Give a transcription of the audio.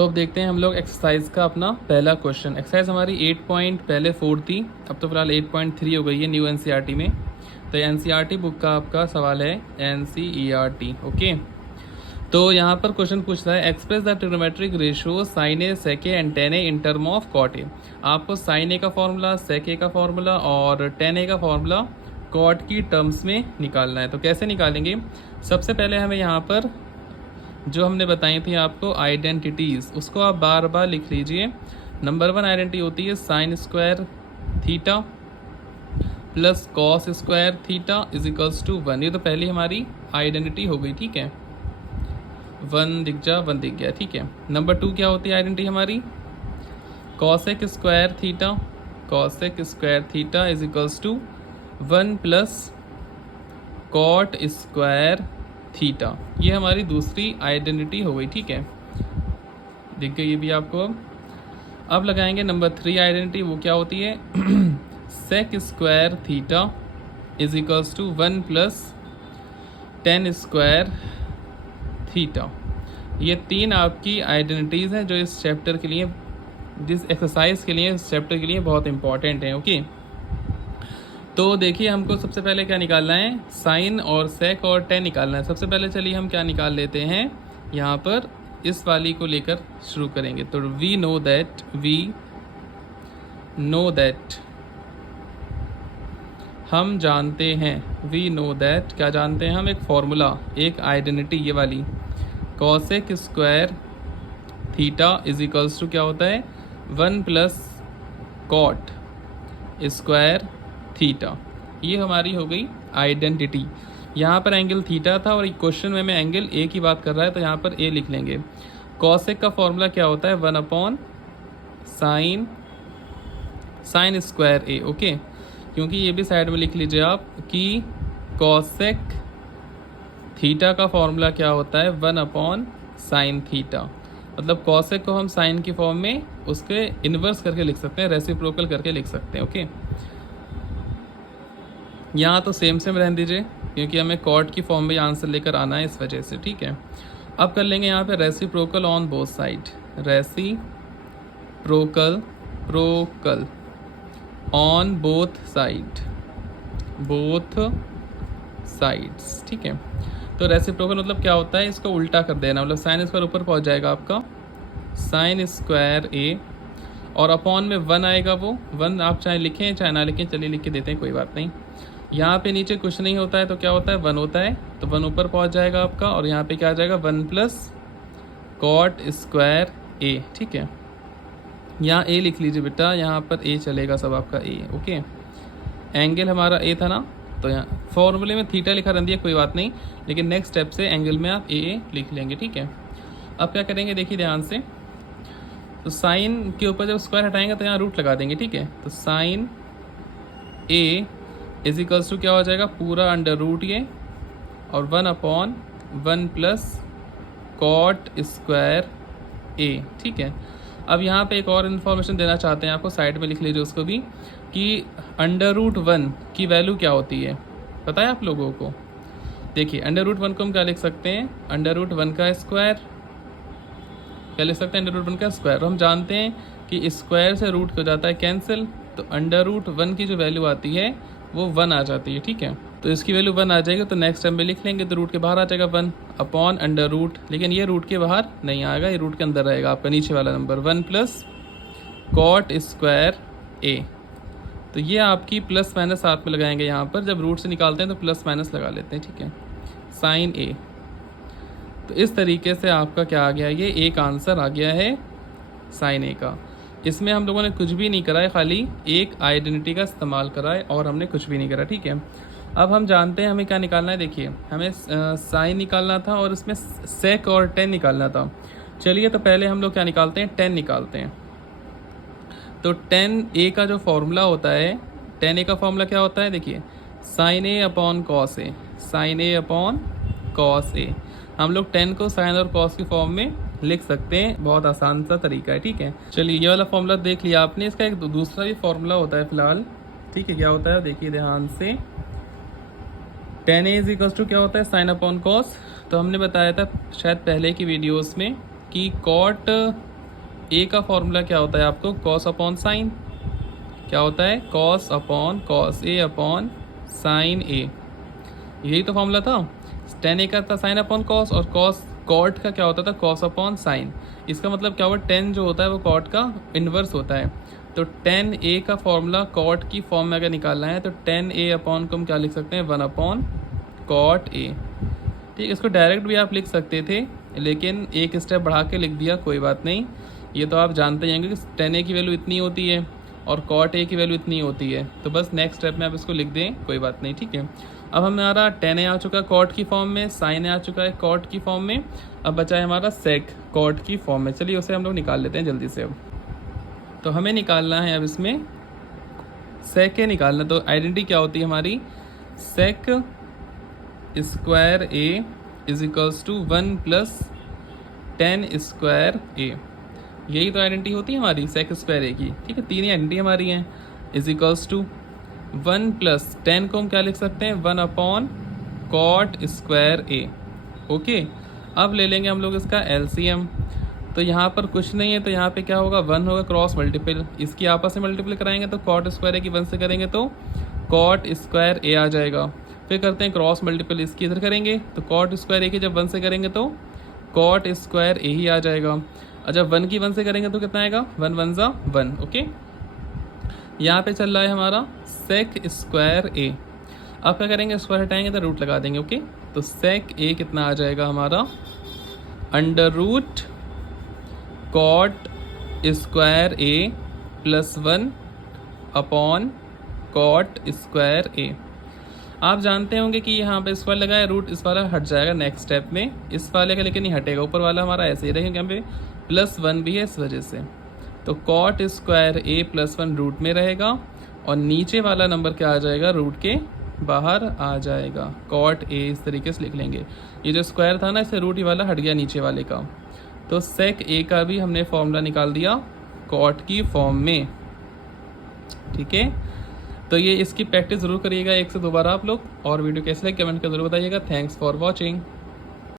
तो अब देखते हैं हम लोग एक्सरसाइज का अपना पहला क्वेश्चन। एक्सरसाइज हमारी 8 पॉइंट पहले 4 थी, अब तो फिलहाल 8.3 हो गई है न्यू एनसीईआरटी में। तो एनसीईआरटी बुक का आपका सवाल है एनसीईआरटी। ओके, तो यहाँ पर क्वेश्चन पूछ रहा है express the trigonometric ratio sine A sec A and tan A in term of cot A. आपको साइन ए का फॉर्मूला, सेक ए का फॉर्मूला और टेन ए का फॉर्मूला कॉट की टर्म्स में निकालना है। तो कैसे निकालेंगे? सबसे पहले हमें यहाँ पर जो हमने बताई थी आपको आइडेंटिटीज़, उसको आप बार बार लिख लीजिए। नंबर 1 आइडेंटिटी होती है sine square theta plus cos square theta is equals to 1। ये तो पहली हमारी आइडेंटिटी हो गई, ठीक है। 1 दिख जा, 1 दिख गया, ठीक है। नंबर 2 क्या होती है आइडेंटिटी हमारी? Cosec square theta, cosec square theta is equals to 1 plus cot square theta. ये हमारी दूसरी आइडेंटिटी हो गई, ठीक है, दिख गई ये भी आपको। अब लगाएंगे नंबर 3 आइडेंटिटी, वो क्या होती है? Sec square theta is equals to 1 plus tan square theta. ये 3 आपकी आइडेंटिटीज़ हैं जो इस चैप्टर के लिए, जिस एक्सरसाइज के लिए, इस चैप्टर के लिए बहुत इंपॉर्टेंट हैं। ओके, तो देखिए हमको सबसे पहले क्या निकालना है? साइन और सेक और टेन निकालना है। सबसे पहले चलिए हम क्या निकाल लेते हैं, यहाँ पर इस वाली को लेकर शुरू करेंगे। तो वी नो दैट, हम जानते हैं, वी नो दैट क्या जानते हैं हम? एक फॉर्मूला, एक आइडेंटिटी, ये वाली cosec square theta is equals to क्या होता है? 1 प्लस कॉट स्क्वायर थीटा। ये हमारी हो गई आइडेंटिटी। यहाँ पर एंगल थीटा था और क्वेश्चन में एंगल ए की बात कर रहा है, तो यहाँ पर ए लिख लेंगे। कॉसेक का फॉर्मूला क्या होता है? 1 upon sine square A. Okay, क्योंकि ये भी साइड में लिख लीजिए आप कि कॉसेक थीटा का फॉर्मूला क्या होता है? 1 अपॉन साइन थीटा। मतलब कॉसेक को हम साइन की फॉर्म में उसके इन्वर्स करके लिख सकते हैं, रेसिप्रोकल करके लिख सकते हैं। ओके, यहाँ तो सेम रहने दीजिए क्योंकि हमें कॉट की फॉर्म में आंसर लेकर आना है, इस वजह से, ठीक है। अब कर लेंगे यहाँ पे reciprocal on both side, reciprocal on both sides, ठीक है। तो रेसिप्रोकल मतलब क्या होता है? इसको उल्टा कर देना, मतलब साइन स्क्वायर ऊपर पहुँच जाएगा आपका साइन स्क्वायर ए और अपॉन में 1 आएगा। वो 1 आप चाहे लिखें चाहे ना लिखें, चलिए लिख के देते हैं, कोई बात नहीं। यहाँ पे नीचे कुछ नहीं होता है तो क्या होता है? 1 होता है, तो 1 ऊपर पहुँच जाएगा आपका और यहाँ पे क्या आ जाएगा? 1 प्लस कॉट स्क्वायर ए, ठीक है। यहाँ ए लिख लीजिए बेटा, यहाँ पर ए चलेगा सब आपका ए। ओके, एंगल हमारा ए था ना, तो यहाँ फॉर्मूले में थीटा लिखा रह दिया, कोई बात नहीं, लेकिन नेक्स्ट स्टेप से एंगल में आप ए लिख लेंगे, ठीक है। अब क्या करेंगे देखिए ध्यान से, तो साइन के ऊपर जब स्क्वायर हटाएंगे तो यहाँ रूट लगा देंगे, ठीक है। तो sine A is equals to क्या हो जाएगा? पूरा अंडर रूट ये और 1 upon 1 plus cot square A, ठीक है। अब यहाँ पे एक और इन्फॉर्मेशन देना चाहते हैं आपको, साइड में लिख लीजिए उसको भी, कि अंडर रूट 1 की वैल्यू क्या होती है, पता है आप लोगों को? देखिए अंडर रूट 1 को हम क्या लिख सकते हैं? अंडर रूट 1 का स्क्वायर। क्या लिख सकते हैं? अंडर रूट 1 का स्क्वायर। हम जानते हैं कि स्क्वायर से रूट हो जाता है कैंसिल, तो अंडर रूट 1 की जो वैल्यू आती है वो 1 आ जाती है, ठीक है। तो इसकी वैल्यू 1 आ जाएगी, तो नेक्स्ट टाइम में लिख लेंगे, तो रूट के बाहर आ जाएगा 1 अपॉन अंडर रूट, लेकिन ये रूट के बाहर नहीं आएगा, ये रूट के अंदर रहेगा आपका नीचे वाला नंबर, 1 प्लस कॉट स्क्वायर ए। तो ये आपकी प्लस माइनस साथ में लगाएंगे यहाँ पर, जब रूट से निकालते हैं तो प्लस माइनस लगा लेते हैं, ठीक है, साइन ए। तो इस तरीके से आपका क्या आ गया? ये एक आंसर आ गया है साइन ए का। इसमें हम लोगों ने कुछ भी नहीं करा है, खाली एक आइडेंटिटी का इस्तेमाल करा है और हमने कुछ भी नहीं करा, ठीक है। अब हम जानते हैं हमें क्या निकालना है। देखिए हमें साइन निकालना था और इसमें सेक और टेन निकालना था। चलिए तो पहले हम लोग क्या निकालते हैं? टेन निकालते हैं। तो टेन ए का जो फॉर्मूला होता है, टेन ए का फॉर्मूला क्या होता है? देखिए sign A upon cos A, sign A upon cos A. हम लोग टेन को साइन और कॉस की फॉर्म में लिख सकते हैं, बहुत आसान सा तरीका है, ठीक है। चलिए ये वाला फॉर्मूला देख लिया आपने, इसका एक दूसरा भी फॉर्मूला होता है फिलहाल, ठीक है। क्या होता है देखिए ध्यान से, tan A is equals to क्या होता है? Sine upon cos. तो हमने बताया था शायद पहले की वीडियोस में कि कॉट ए का फॉर्मूला क्या होता है आपको, कॉस अपॉन साइन, क्या होता है, cos upon cos A upon sine ए, यही तो फॉर्मूला था। टेन ए का था साइन अपॉन कॉस, और कॉस कॉट का क्या होता था, कॉस अपॉन साइन। इसका मतलब क्या हुआ, टेन जो होता है वो कॉट का इन्वर्स होता है। तो टेन ए का फॉर्मूला कॉट की फॉर्म में अगर निकालना है तो टेन ए अपॉन को हम क्या लिख सकते हैं, वन अपॉन कॉट ए। ठीक, इसको डायरेक्ट भी आप लिख सकते थे, लेकिन एक स्टेप बढ़ा के लिख दिया, कोई बात नहीं। ये तो आप जानते ही होंगे कि टेन ए की वैल्यू इतनी होती है और कॉट ए की वैल्यू इतनी होती है, तो बस नेक्स्ट स्टेप में आप इसको लिख दें, कोई बात नहीं। ठीक है, अब हमारा टेन ए आ चुका है कॉट की फॉर्म में, साइन ए आ चुका है कॉट की फॉर्म में, अब बचा है हमारा सेक कॉट की फॉर्म में। चलिए उसे हम लोग निकाल लेते हैं जल्दी से। अब तो हमें निकालना है अब इसमें सेक ए निकालना, तो आइडेंटिटी क्या होती है हमारी, sec square A is equals to 1 plus tan square A, यही तो आइडेंटिटी होती है हमारी सेक स्क्वायर ए की। ठीक है, तीन ही आइडेंटिटी हमारी हैं। Is equals to 1 plus tan को हम क्या लिख सकते हैं, 1 upon cot square A. Okay, अब ले लेंगे हम लोग इसका एलसीएम। तो यहाँ पर कुछ नहीं है, तो यहाँ पे क्या होगा, 1 होगा क्रॉस मल्टीपल, इसकी आपस में मल्टीपल कराएंगे तो कॉट स्क्वायर ए की 1 से करेंगे तो कॉट स्क्वायर ए आ जाएगा। फिर करते हैं क्रॉस मल्टीपल, इसकी इधर करेंगे तो कॉट स्क्वायर ए की जब 1 से करेंगे तो कॉट स्क्वायर ए ही आ जाएगा। और जब 1 की 1 से करेंगे तो कितना आएगा, 1 1 जा 1। ओके, यहाँ पे चल रहा है हमारा सेक स्क्वायर ए। अब क्या करेंगे, स्क्वायर हटाएंगे तो रूट लगा देंगे। ओके, तो सेक ए कितना आ जाएगा हमारा, अंडर रूट कॉट स्क्वायर ए प्लस 1 अपॉन कॉट स्क्वायर ए। आप जानते होंगे कि यहाँ पे स्क्वायर लगाया, रूट इस वाला हट जाएगा नेक्स्ट स्टेप में, इस वाले का लेकिन नहीं हटेगा, ऊपर वाला हमारा ऐसे ही रहेगा, यहाँ पे प्लस 1 भी है इस वजह से। तो कॉट स्क्वायर ए प्लस 1 रूट में रहेगा, और नीचे वाला नंबर क्या आ जाएगा, रूट के बाहर आ जाएगा, कॉट ए इस तरीके से लिख लेंगे। ये जो स्क्वायर था ना, इससे रूट ही वाला हट गया नीचे वाले का। तो सेक ए का भी हमने फॉर्मूला निकाल दिया कॉट की फॉर्म में। ठीक है, तो ये इसकी प्रैक्टिस ज़रूर करिएगा एक से दो बार आप लोग, और वीडियो कैसे लगे कमेंट कर जरूर बताइएगा। Thanks for watching.